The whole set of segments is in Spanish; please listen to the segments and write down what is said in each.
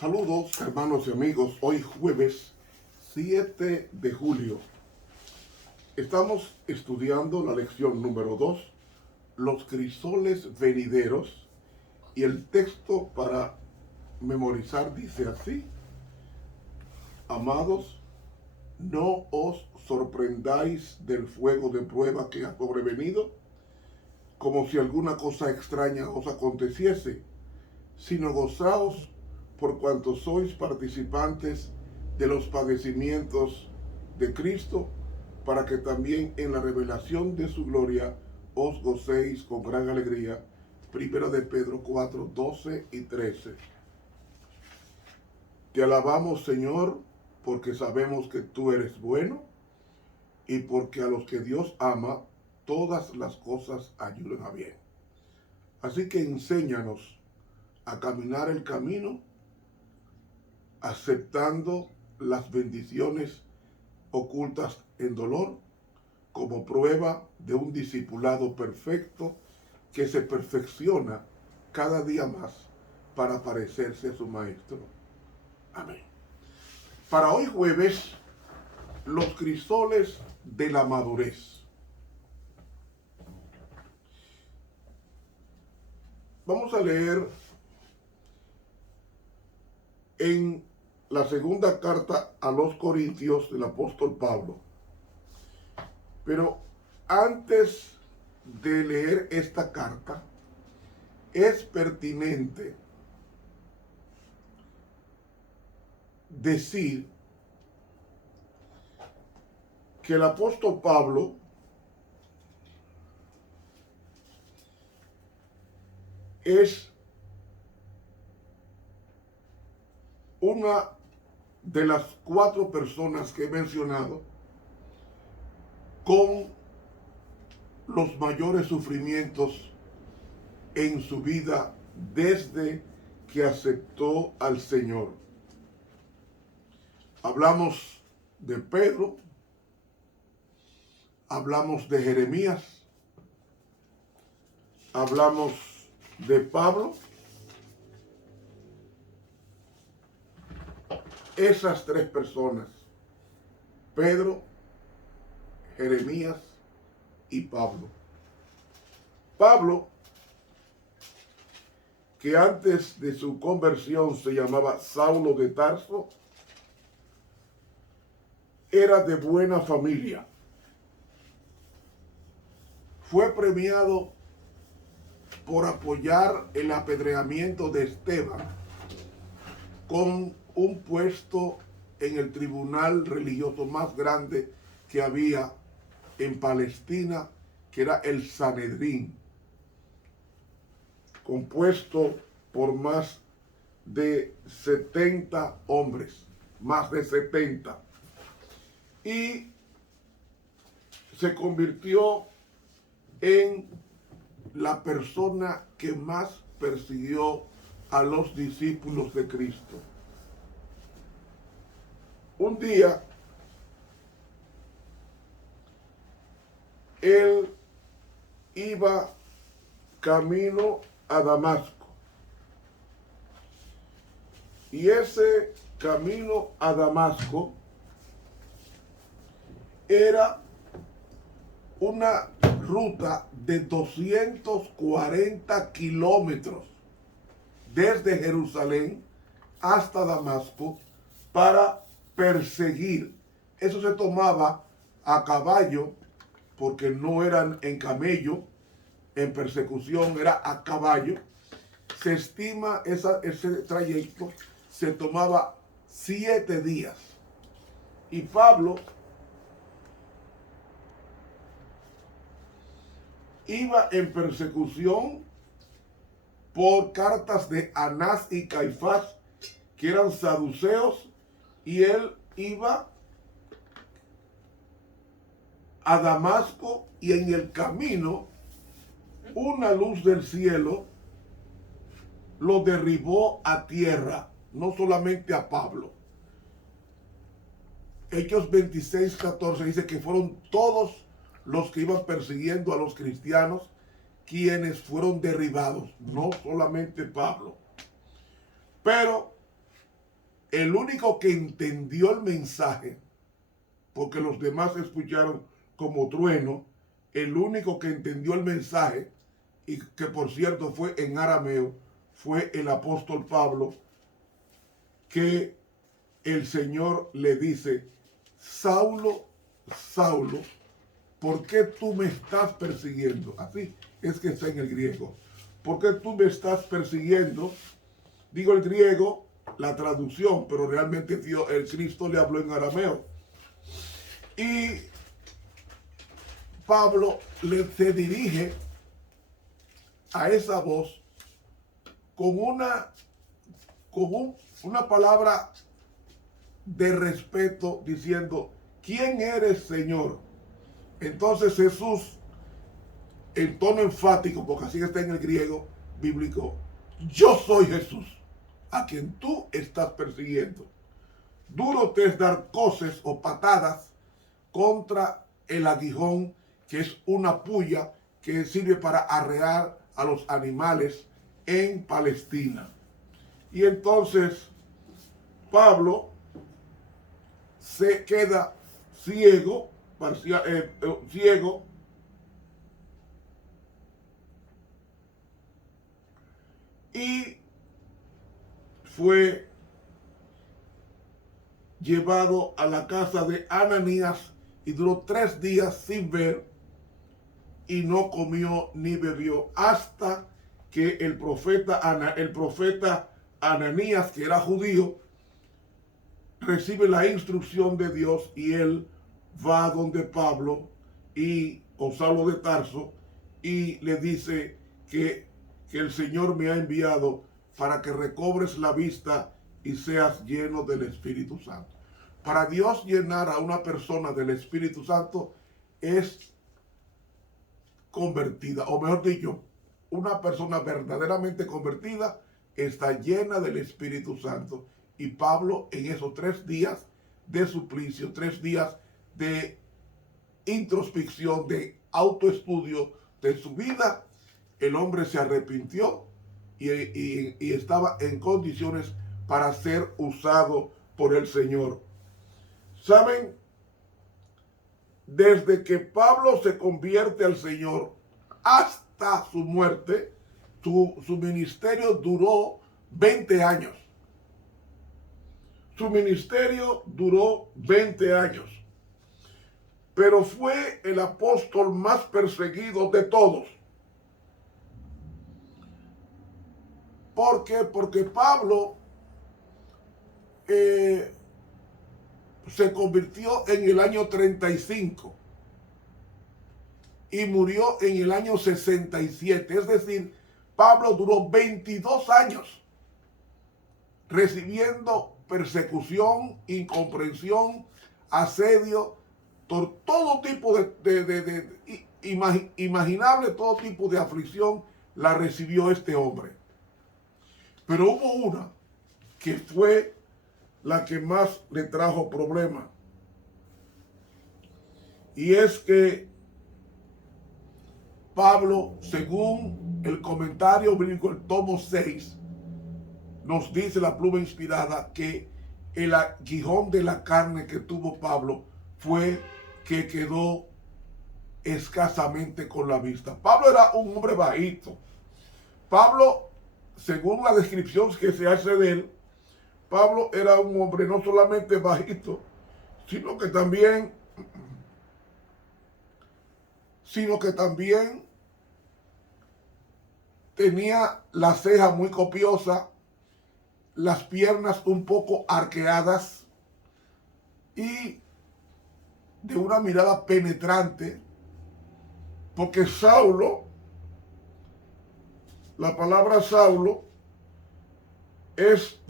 Saludos, hermanos y amigos. Hoy jueves 7 de julio. Estamos estudiando la lección número 2, los crisoles venideros, y el texto para memorizar dice así: Amados, no os sorprendáis del fuego de prueba que ha sobrevenido, como si alguna cosa extraña os aconteciese, sino gozaos por cuanto sois participantes de los padecimientos de Cristo, para que también en la revelación de su gloria os gocéis con gran alegría. Primero de Pedro 4, 12 y 13. Te alabamos, Señor, porque sabemos que tú eres bueno y porque a los que Dios ama, todas las cosas ayudan a bien. Así que enséñanos a caminar el camino aceptando las bendiciones ocultas en dolor como prueba de un discipulado perfecto que se perfecciona cada día más para parecerse a su maestro. Amén. Para hoy jueves, los crisoles de la madurez. Vamos a leer en la segunda carta a los Corintios del apóstol Pablo. Pero antes de leer esta carta, es pertinente decir que el apóstol Pablo es una de las 4 personas que he mencionado con los mayores sufrimientos en su vida desde que aceptó al Señor. Hablamos de Pedro, hablamos de Jeremías, hablamos de Pablo. Esas 3 personas, Pedro, Jeremías y Pablo. Pablo, que antes de su conversión se llamaba Saulo de Tarso, era de buena familia. Fue premiado por apoyar el apedreamiento de Esteban con un puesto en el tribunal religioso más grande que había en Palestina, que era el Sanedrín, compuesto por más de 70 hombres, más de 70. Y se convirtió en la persona que más persiguió a los discípulos de Cristo. Un día, él iba camino a Damasco. Y ese camino a Damasco era una ruta de 240 kilómetros desde Jerusalén hasta Damasco para perseguir. Eso se tomaba a caballo, porque no eran en camello, en persecución era a caballo. Se estima ese trayecto se tomaba 7 días. Y Pablo iba en persecución por cartas de Anás y Caifás, que eran saduceos, y él iba a Damasco, y en el camino una luz del cielo lo derribó a tierra, no solamente a Pablo. Hechos 26:14 dice que fueron todos los que iban persiguiendo a los cristianos quienes fueron derribados, no solamente Pablo. Pero el único que entendió el mensaje, porque los demás escucharon como trueno, el único que entendió el mensaje, y que por cierto fue en arameo, fue el apóstol Pablo, que el Señor le dice: Saulo, Saulo, ¿por qué tú me estás persiguiendo? Así es que está en el griego. ¿Por qué tú me estás persiguiendo? Digo el griego, la traducción, pero realmente el Cristo le habló en arameo. Y Pablo se dirige a esa voz con una palabra de respeto, diciendo: ¿quién eres, Señor? Entonces Jesús, en tono enfático, porque así está en el griego bíblico: yo soy Jesús, a quien tú estás persiguiendo. Duro te es dar coces o patadas contra el aguijón, que es una puya que sirve para arrear a los animales en Palestina. Y entonces Pablo se queda ciego, ciego, y fue llevado a la casa de Ananías y duró 3 días sin ver, y no comió ni bebió hasta que el profeta Ananías, que era judío, recibe la instrucción de Dios, y él va donde Pablo o Saulo de Tarso, y le dice que el Señor me ha enviado para que recobres la vista y seas lleno del Espíritu Santo. Para Dios llenar a una persona del Espíritu Santo es convertida, o mejor dicho, una persona verdaderamente convertida está llena del Espíritu Santo. Y Pablo, en esos 3 días de suplicio, 3 días de introspección, de autoestudio de su vida, el hombre se arrepintió y estaba en condiciones para ser usado por el Señor. ¿Saben? Desde que Pablo se convierte al Señor hasta su muerte, su ministerio duró 20 años. Su ministerio duró 20 años. Pero fue el apóstol más perseguido de todos. ¿Por qué? Porque Pablo se convirtió en el año 35 y murió en el año 67. Es decir, Pablo duró 22 años recibiendo persecución, incomprensión, asedio, todo tipo imaginable, todo tipo de aflicción la recibió este hombre. Pero hubo una que fue la que más le trajo problemas. Y es que Pablo, según el comentario bíblico, el tomo 6, nos dice la pluma inspirada que el aguijón de la carne que tuvo Pablo fue que quedó escasamente con la vista. Pablo era un hombre bajito. Pablo, según la descripción que se hace de él, Pablo era un hombre no solamente bajito, sino que también tenía la ceja muy copiosa, las piernas un poco arqueadas y de una mirada penetrante, porque Saulo, la palabra Saulo es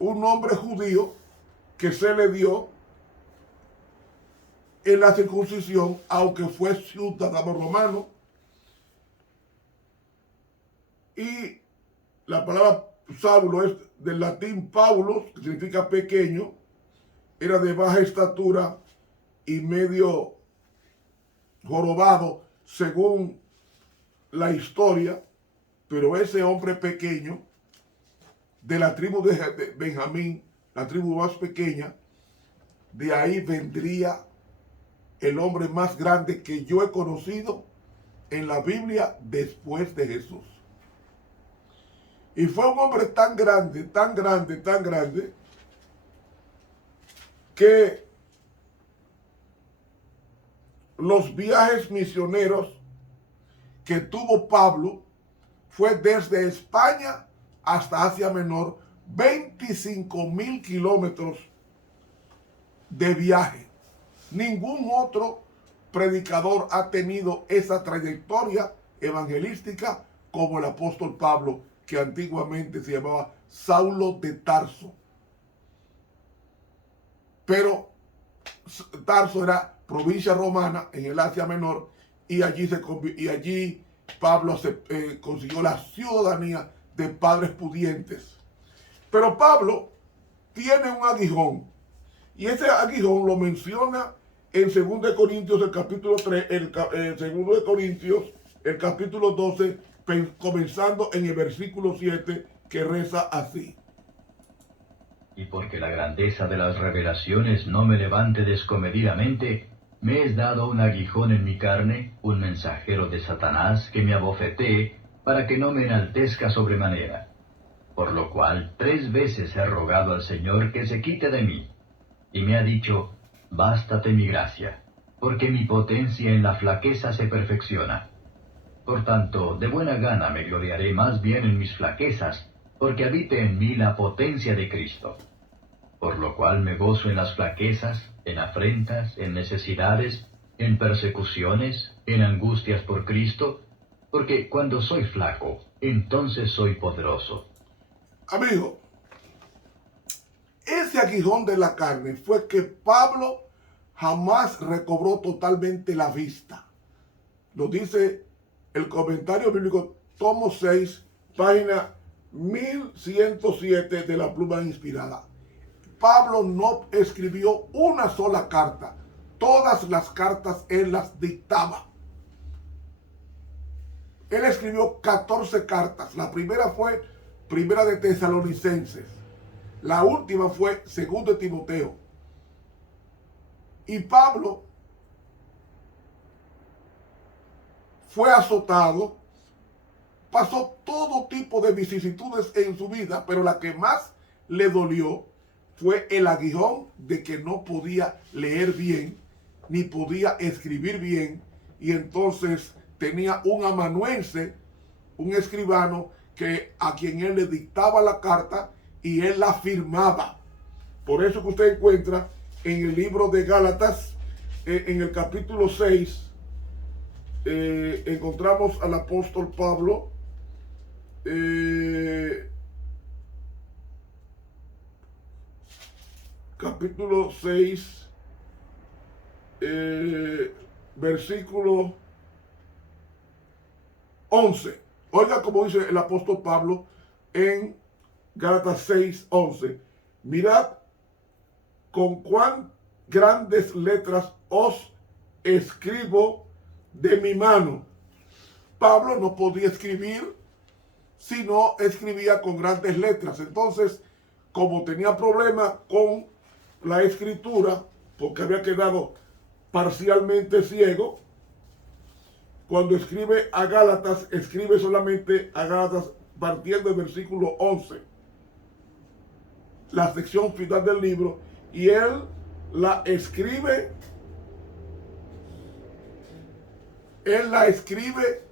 un nombre judío que se le dio en la circuncisión, aunque fue ciudadano romano. Y la palabra Saulo es del latín Paulus, que significa pequeño. Era de baja estatura y medio jorobado, según la historia. Pero ese hombre pequeño de la tribu de Benjamín, la tribu más pequeña. De ahí vendría el hombre más grande que yo he conocido en la Biblia después de Jesús. Y fue un hombre tan grande, tan grande, tan grande, que los viajes misioneros que tuvo Pablo fue desde España hasta Asia Menor, 25,000 kilómetros de viaje. Ningún otro predicador ha tenido esa trayectoria evangelística como el apóstol Pablo, que antiguamente se llamaba Saulo de Tarso. Pero Tarso era provincia romana en el Asia Menor, y allí Pablo consiguió la ciudadanía de padres pudientes. Pero Pablo tiene un aguijón, y ese aguijón lo menciona en 2 Corintios el capítulo 3, 2 Corintios el capítulo 12, comenzando en el versículo 7, que reza así. Y porque la grandeza de las revelaciones no me levante descomedidamente, me es dado un aguijón en mi carne, un mensajero de Satanás que me abofetee, para que no me enaltezca sobremanera. Por lo cual 3 veces he rogado al Señor que se quite de mí. Y me ha dicho, bástate mi gracia, porque mi potencia en la flaqueza se perfecciona. Por tanto, de buena gana me gloriaré más bien en mis flaquezas, porque habite en mí la potencia de Cristo. Por lo cual me gozo en las flaquezas, en afrentas, en necesidades, en persecuciones, en angustias por Cristo, porque cuando soy flaco, entonces soy poderoso. Amigo, ese aguijón de la carne fue que Pablo jamás recobró totalmente la vista. Lo dice el comentario bíblico, tomo 6, página 1107 de la pluma inspirada. Pablo no escribió una sola carta. Todas las cartas él las dictaba. Él escribió 14 cartas. La primera fue Primera de Tesalonicenses. La última fue 2 de Timoteo. Y Pablo fue azotado, pasó todo tipo de vicisitudes en su vida, pero la que más le dolió fue el aguijón de que no podía leer bien, ni podía escribir bien, y entonces tenía un amanuense, un escribano, a quien él le dictaba la carta y él la firmaba. Por eso que usted encuentra en el libro de Gálatas, en el capítulo 6, encontramos al apóstol Pablo, capítulo 6, versículo 11. Oiga como dice el apóstol Pablo en Gálatas 6, 11. Mirad con cuán grandes letras os escribo de mi mano. Pablo no podía escribir si no escribía con grandes letras. Entonces, como tenía problemas con la escritura, porque había quedado parcialmente ciego, cuando escribe a Gálatas, escribe solamente a Gálatas partiendo del versículo 11, la sección final del libro, y él la escribe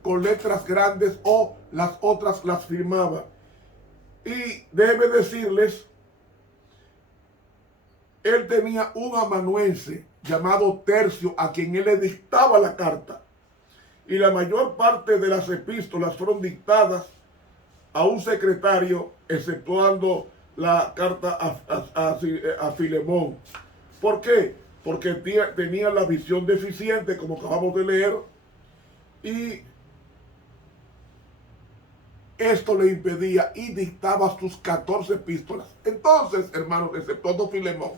con letras grandes, o las otras las firmaba. Y déjeme decirles, él tenía un amanuense llamado Tercio, a quien él le dictaba la carta. Y la mayor parte de las epístolas fueron dictadas a un secretario, exceptuando la carta a Filemón. ¿Por qué? Porque tenía la visión deficiente, como acabamos de leer, y esto le impedía, y dictaba sus 14 epístolas. Entonces, hermanos, exceptuando Filemón,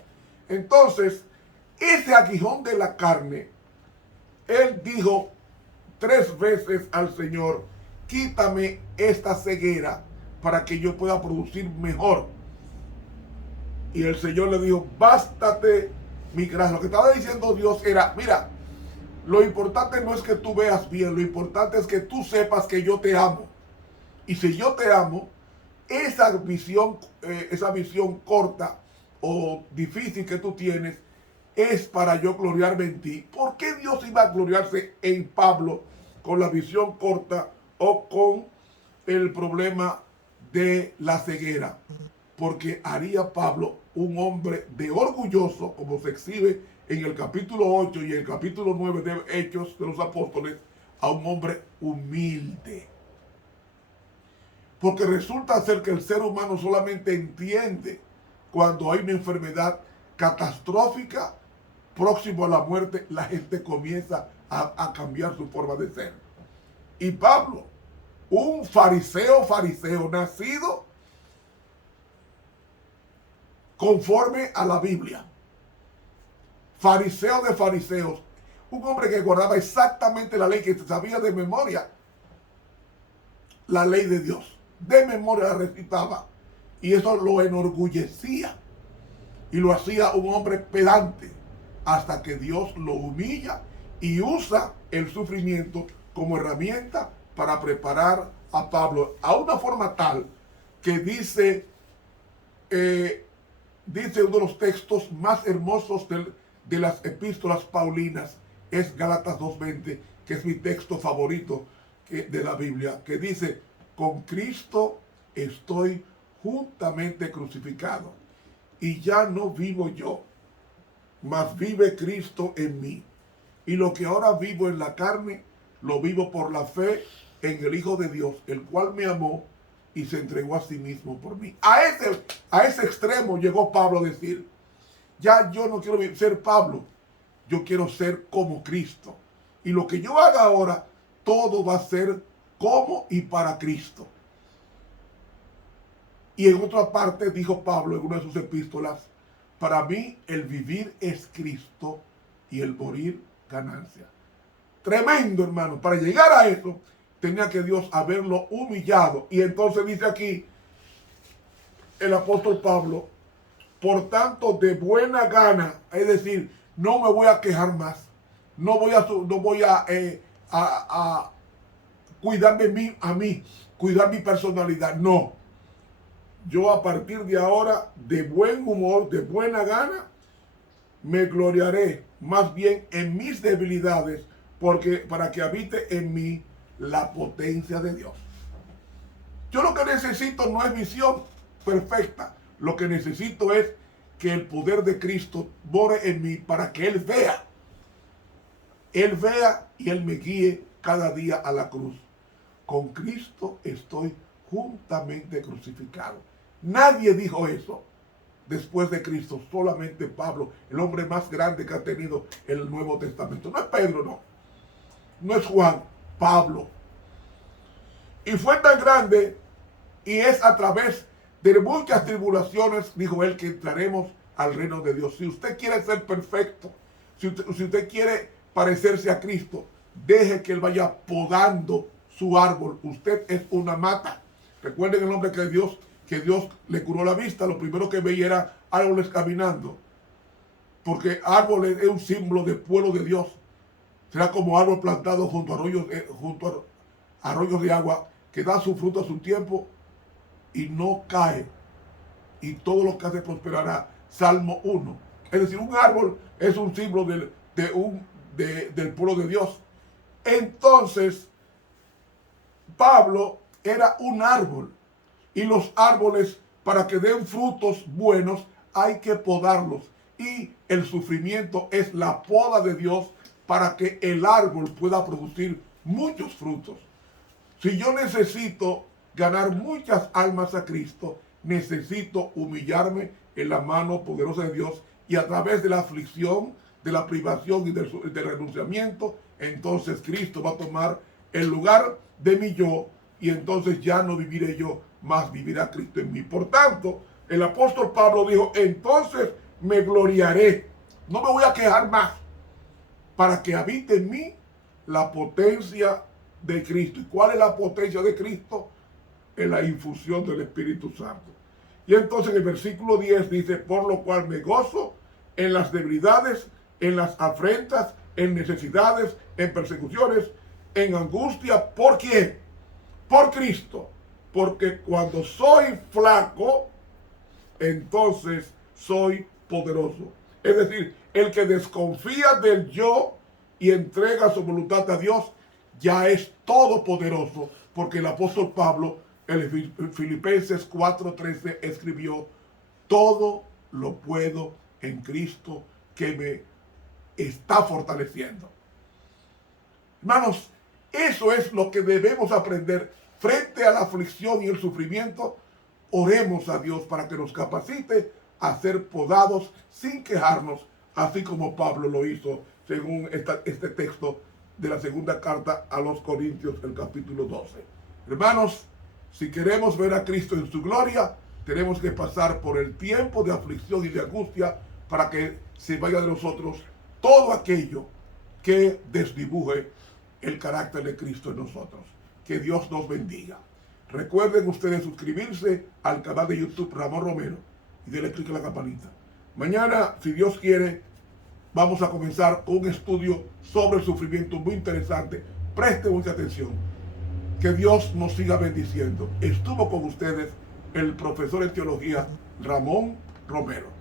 entonces, ese aguijón de la carne, él dijo 3 veces al Señor, quítame esta ceguera, para que yo pueda producir mejor. Y el Señor le dijo, bástate mi gracia. Lo que estaba diciendo Dios era, mira, lo importante no es que tú veas bien, lo importante es que tú sepas que yo te amo. Y si yo te amo, esa visión corta o difícil que tú tienes, es para yo gloriarme en ti. ¿Por qué Dios iba a gloriarse en Pablo con la visión corta o con el problema de la ceguera? Porque haría Pablo un hombre de orgulloso, como se exhibe en el capítulo 8 y el capítulo 9 de Hechos de los Apóstoles, a un hombre humilde. Porque resulta ser que el ser humano solamente entiende cuando hay una enfermedad catastrófica próximo a la muerte, la gente comienza a cambiar su forma de ser. Y Pablo, un fariseo nacido conforme a la Biblia, fariseo de fariseos, un hombre que guardaba exactamente la ley, que sabía de memoria la ley de Dios, de memoria la recitaba, y eso lo enorgullecía y lo hacía un hombre pedante, hasta que Dios lo humilla y usa el sufrimiento como herramienta para preparar a Pablo a una forma tal que dice uno de los textos más hermosos de las epístolas paulinas, es Gálatas 2:20, que es mi texto favorito de la Biblia, que dice, con Cristo estoy juntamente crucificado, y ya no vivo yo, mas vive Cristo en mí. Y lo que ahora vivo en la carne, lo vivo por la fe en el Hijo de Dios, el cual me amó y se entregó a sí mismo por mí. A ese extremo llegó Pablo a decir, ya yo no quiero ser Pablo, yo quiero ser como Cristo. Y lo que yo haga ahora, todo va a ser como y para Cristo. Y en otra parte dijo Pablo en una de sus epístolas, para mí el vivir es Cristo y el morir ganancia. Tremendo, hermano. Para llegar a eso, tenía que Dios haberlo humillado. Y entonces dice aquí el apóstol Pablo, por tanto, de buena gana, es decir, no me voy a quejar más. No voy a cuidar de mí, cuidar mi personalidad. No. Yo a partir de ahora, de buen humor, de buena gana, me gloriaré más bien en mis debilidades, porque para que habite en mí la potencia de Dios. Yo lo que necesito no es visión perfecta. Lo que necesito es que el poder de Cristo more en mí para que Él vea. Él vea y Él me guíe cada día a la cruz. Con Cristo estoy juntamente crucificado. Nadie dijo eso después de Cristo, solamente Pablo, el hombre más grande que ha tenido el Nuevo Testamento. No es Pedro, no es Juan, Pablo. Y fue tan grande, y es a través de muchas tribulaciones, dijo él, que entraremos al reino de Dios. Si usted quiere ser perfecto, si usted quiere parecerse a Cristo, deje que Él vaya podando su árbol. Usted es una mata. Recuerden el nombre que Dios le curó la vista. Lo primero que veía era árboles caminando, porque árboles es un símbolo del pueblo de Dios. Será como árbol plantado junto a arroyos de agua, que da su fruto a su tiempo y no cae, y todo lo que hace prosperará. Salmo 1. Es decir, un árbol es un símbolo del pueblo de Dios. Entonces, Pablo era un árbol, y los árboles, para que den frutos buenos, hay que podarlos, y el sufrimiento es la poda de Dios para que el árbol pueda producir muchos frutos. Si yo necesito ganar muchas almas a Cristo, necesito humillarme en la mano poderosa de Dios, y a través de la aflicción, de la privación y del renunciamiento, entonces Cristo va a tomar el lugar de mi yo, y entonces ya no viviré yo, más vivirá Cristo en mí. Por tanto, el apóstol Pablo dijo, entonces me gloriaré, no me voy a quejar más, para que habite en mí la potencia de Cristo. ¿Y cuál es la potencia de Cristo? en la infusión del Espíritu Santo. Y entonces en el versículo 10 dice, por lo cual me gozo en las debilidades, en las afrentas, en necesidades, en persecuciones, en angustia. ¿Por quién? Por Cristo. Porque cuando soy flaco, entonces soy poderoso. Es decir, el que desconfía del yo y entrega su voluntad a Dios, ya es todopoderoso, porque el apóstol Pablo en Filipenses 4:13 escribió, todo lo puedo en Cristo que me está fortaleciendo. Hermanos, eso es lo que debemos aprender frente a la aflicción y el sufrimiento. Oremos a Dios para que nos capacite a ser podados sin quejarnos, así como Pablo lo hizo según este texto de la segunda carta a los Corintios, el capítulo 12. Hermanos, si queremos ver a Cristo en su gloria, tenemos que pasar por el tiempo de aflicción y de angustia para que se vaya de nosotros todo aquello que desdibuje el carácter de Cristo en nosotros. Que Dios nos bendiga. Recuerden ustedes suscribirse al canal de YouTube Ramón Romero y denle clic a la campanita. Mañana, si Dios quiere, vamos a comenzar con un estudio sobre el sufrimiento muy interesante. Presten mucha atención. Que Dios nos siga bendiciendo. Estuvo con ustedes el profesor en teología Ramón Romero.